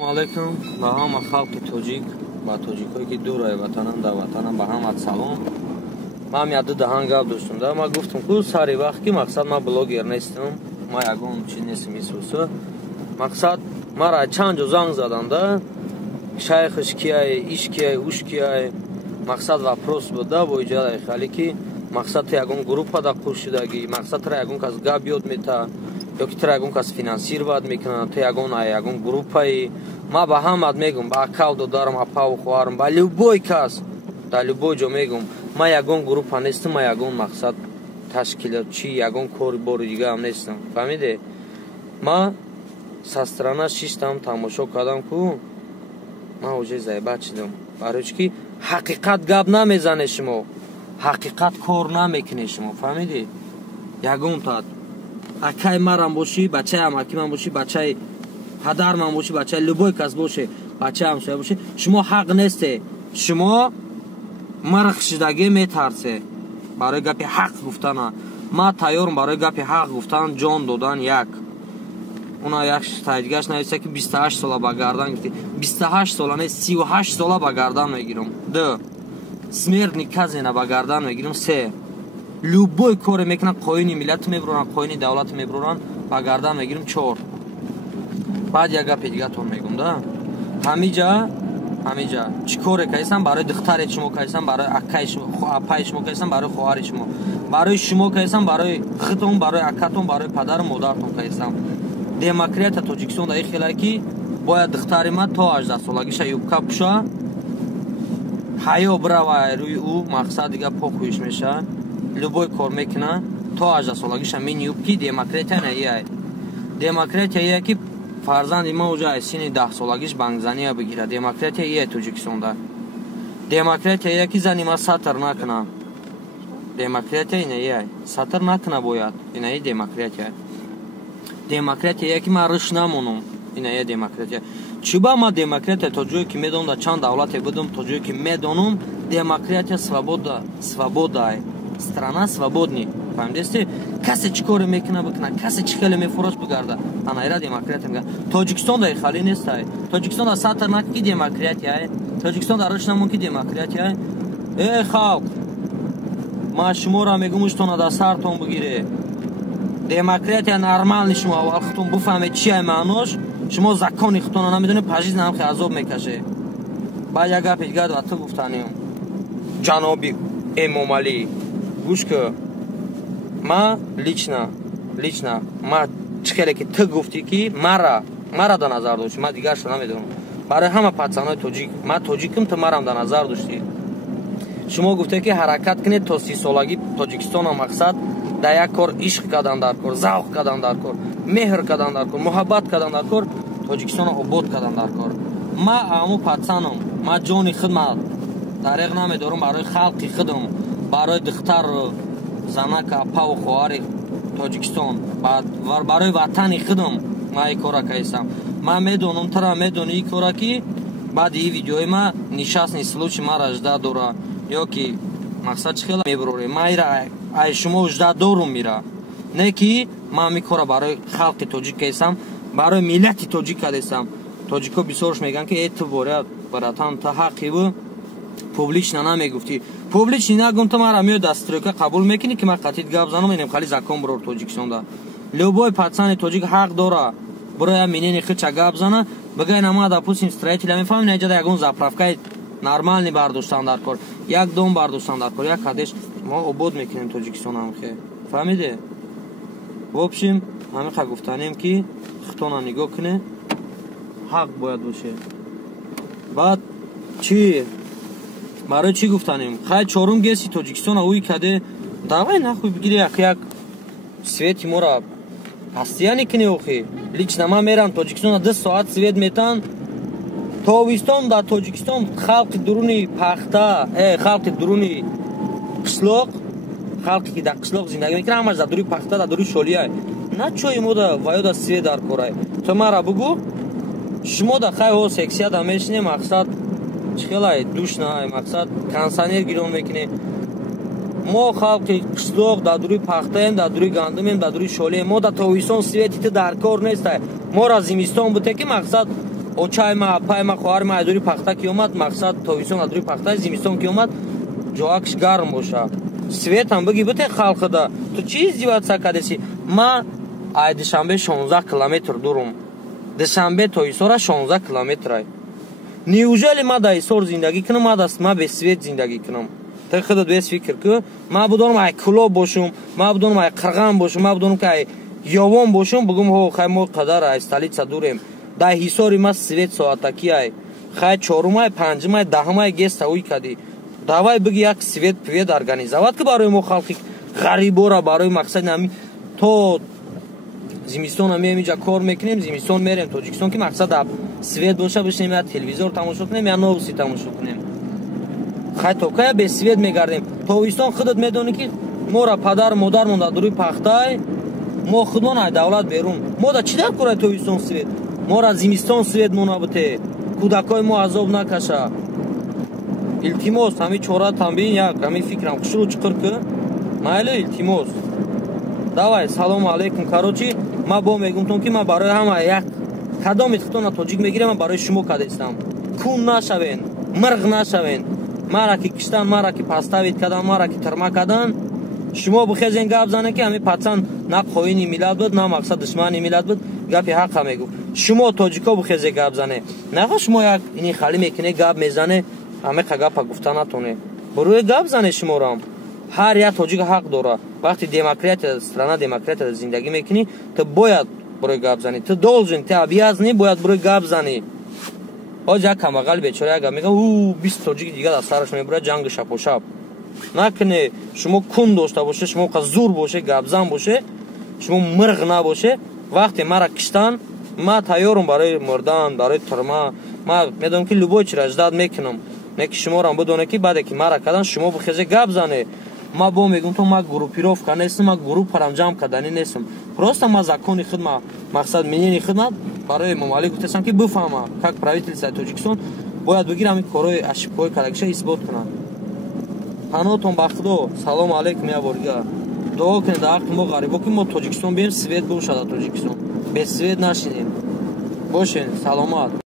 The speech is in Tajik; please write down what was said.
Алейкум ба ҳама халқи тоҷик ба тоҷикое ки дурай ватанам да ватанам ба ҳамат салом. Ман яду даҳан гап доштам да ман гуфтам ку сари вақт ки мақсад ман блогер нестам, ман ягон чиз нестам исуса. Мақсад мара чанд ҷо занг задам да шайхш кияй, иш кияй, уш кияй. Мақсад вопрос буда бо иҷадаи хали ки мақсад ту ягон группа да қуш шудагӣ, мақсад тра ягон кас гап ёд мета ё ки тра ягон кас финансировать мекунад, ту ягон группаи. Ма ба ҳамат мегум, ба аккаунто дарам, апаву хоҳарам, ба любой кас, дар любой ҷо мегум. Ма ягон группа нестам, ма ягон мақсад ташкилотчӣ, ягон кори бори дигаам нестам. Фаҳмиде? Ма са страна шиштам, тамошо кардам ку ман уже зайбат шудам. Барои чӣ ки ҳақиқат гап намезане шумо, ҳақиқат кор намекуне шумо. Фаҳмиде? Ягон тат акай марам бошӣ, бачаи амаки ман бошӣ, бачаи падар ман бошӣ, бачаи любой кас боше, бачаи ҳамсоя бошӣ, шумо ҳақ несте. Шумо марх шудагӣ метарсе барои гапи ҳақ гуфтана. Ман тайёрам барои гапи ҳақ гуфтан, ҷон додан. Як уна як тайдигаш нависта ки 28 сола ба гардан гирифти. 28 сола не, 38 сола ба гардан мегирам. 2 смертни казина ба гардан мегирам. 3 любой коре мекунам, қоюни миллат мебурам, қоюни давлат мебурам, ба гардан мегирам. 4 баъд як гапи дигатон мегум да. ҳамиҷа чӣ коре кайсам барои духтаре шумо кайсам, барои акаи шумо, апаи шумо кайсам, барои хоҳари шумо, барои шумо кайсам, барои хитон, барои акатон, барои падару модартон кайсам. Демократия Тоҷикистон дар ин хелае ки бояд духтари ман то 18 солагиша юбка пӯша, ҳаё бирава рӯи ӯ, мақсад дига покӯиш меша, любой кор мекуна, то 18 солагиша мини юбки. Демократия не ияй. Демократия ияй ки фарзанди ман уҷа аз сини 10 солагиш бангзания бигира. Демократия ияй Тоҷикистонда. Демократия ияй ки зани ман сатр накуна. Демократия ина ияй. Сатр накуна бояд. Ина ияй демократия. Демократия ияй ки ман рӯш намонам. Ина ияй демократия. Чуба ман демократия то ҷое ки медонам, дар чанд давлате будам, то ҷое ки медонам, демократия свобода. Страна свободни. Фаҳмидесте? Касе чӣ коре мекуна бикуна, касе чӣ хеле мефурӯш бигарда. Анаира демократия мегӯяд. Тоҷикистон дар хали нестай. Тоҷикистон дар сатр нак ки демократия. Тоҷикистон дар рӯш намон ки демократия. Халқ, ман шуморо мегӯм уштона дар сартон бигире. Демократия нормални шумо аввал буфаҳмед чи ай маънош. Шумо закони хутона намедонед, пажизнам ҳам хеле азоб мекаше. Баъд як гапи дигар ба ту гуфтанем. Ҷаноби Эмомалӣ, гӯш кӯ. Ман лично ман чӣ хеле ки ту гуфтӣ ки мара дар назар дошти, ман дигаршо намедонам. Барои ҳама пацанои тоҷик, ман тоҷикам, ту марам дар назар дошти. Шумо гуфте ки ҳаракат кунед то 30 солагӣ Тоҷикистона мақсад дар як кор ишқ кардан дар кор, завқ кардан дар кор, меҳр кардан дар кор, муҳаббат кардан дар кор, Тоҷикистона обод кардан дар кор. Ман аммо пацанам, ман ҷони хидмат дареғ намедорам барои халқи худам, барои духтару занака, апаву хоҳари Тоҷикистон, барои ватани худам ман ин кора кайсам. Ман медонам, тара медони ин кора ки баъди ин видеои ман нишастни случай мара жда дора, ё ки мақсад чӣ хела мебурори. Ман ира ай шумо жда дорум мира. Не ки ман ин кора барои халқи тоҷик кайсам, барои миллати тоҷик кадесам. Тоҷико бисёрш мегӯянд ки ту боряд братан, ту ҳаққи бу публично намегуфтӣ. Публично нагум, ту мара меои дастройка қабул мекунӣ ки ман қатъи гап занам, инем хали закон бурор Тоҷикистонда. Любой пацани тоҷик ҳақ дора бироя минини хича гап зана, бигай нама допустим строителя мефаҳмӣ, инҷа ягон заправкаи нормални бардоштан дар кор, як дом бардоштан дар кор, як кадеш мо обод мекунем Тоҷикистонам. Хе фаҳмиде? В общем ҳамиқа гуфтанем ки хутона нигоҳ куне, ҳақ бояд боше. Баъд чӣ барои чӣ гуфтанем? Хай чорум геси Тоҷикистона уи каде давай нахуй бигири як свети мора постоянно куни охи. Лично ман мерам Тоҷикистона 2 соат свет метан. Тобистон дар Тоҷикистон халқи дуруни пахта, халқи дуруни қишлоқ, халқи ки дар қишлоқ зиндагӣ мекунад, ҳамаш дар дуруни пахта, дар дуруни шолияй. На чои мода ваёда свет дар корай. Ту мара бугу, шумо да хай ҳо сексияда мешине, мақсад чхелай душнай, мақсад кондиционер гирон мекуне. Мо халқи қишлоқ дар дуруи пахтаем, дар дуруи гандумем, дар дуруи шолием. Мо дар тобистон свети ту дар кор нестай. Мо ра зимистон буде ки мақсад очаи ма апаи ма хоҳари ма айдури пахта ки омад мақсад тобистон айдури пахта зимистон ки омад ҷоакш гарм боша светам биги бите халқида ту чи издиватсия кадеси ма ай душанбе 16 километр дурум душанбе то исора 16 километрай неужели ма да исор зиндагӣ кунам ма без свет зиндагӣ кунам ты худат без фикр ку ма будонам ай кулоб бошум ма будонам ай қирған бошум ма будонам ки ай ёвон бошум бугум ҳо хай мо қадар ай столица дурем дар ҳисори ма свет соатаки ай хай чорумай панҷумай даҳумай геста уй кади давай биги як свет пвед организоват ки барои мо халқи ғарибора барои мақсади ҳами то зимистон ҳами ҳамиҷа кор мекунем зимистон мерем тоҷикистон ки мақсад свет боша бишнем я телевизор тамошо кунем я новости тамошо кунем хай то кая без свет мегардем тобистон худат медонӣ ки мора падар модармон дар дуруи пахтай мо худмон ай давлат берун мо да чӣ дар кораи тобистон свет мора зимистон свет монабите кӯдакои мо азоб накаша илтимос ҳами чора тамбин як ҳами фикрам хушру чуқур ку майлу илтимос давай салому алейкум карочи ма бо мегумтон ки ма барои ҳама як кадоми хитона тоҷик мегирам барои шумо кадестам кун нашавен мирғ нашавен мара ки киштан мара ки паставид кадан мара ки тирма кадан шумо бихезен гап занед ки ҳами пацан на хоини миллат буд на мақсад душмани миллат буд гапи ҳақqa мегуфт шумо тоҷико бихезе гап зане нахо шумо як ини хали мекуне гап мезане ҳамеқа гапа гуфта натоне бурӯе гап зане шуморам ҳар як тоҷик ҳақ дора вақти демократия страна демократия зиндагӣ мекунӣ ту бояд бурӯи гап занӣ ту должен ту обязанӣ бояд бурӯи гап занӣ ҳоҷ як камбағали бечора як гап мегӯяд 20 тоҷики дигар аз сараш мебурад ҷанги шапошап накуне шумо кун дошта боше шумо қа зур боше гапзан боше шумо мирғ набоше вақте мара киштан ма тайёрам барои мурдан барои тирма ма медонам ки любой чира ждат мекунам не ки шуморам бидоне ки баъде ки мара кадан шумо бихезе гап зане ма бо мегум то ма группировка нестам ма группарам ҷамъ каданӣ нестам просто ма закони худ ма мақсад минини худмат барои мамалик гуфтастам ки бифаҳма как правительствои тоҷикистон бояд бигирам ин корои ашибҳои кадагиша исбот кунад паноҳтон ба худо салому алейкум яборга дуо кунед дар ҳаққи мо ғарибо ки мо тоҷикистон бием свет бошад дар тоҷикистон без свет нашинем бошед саломат.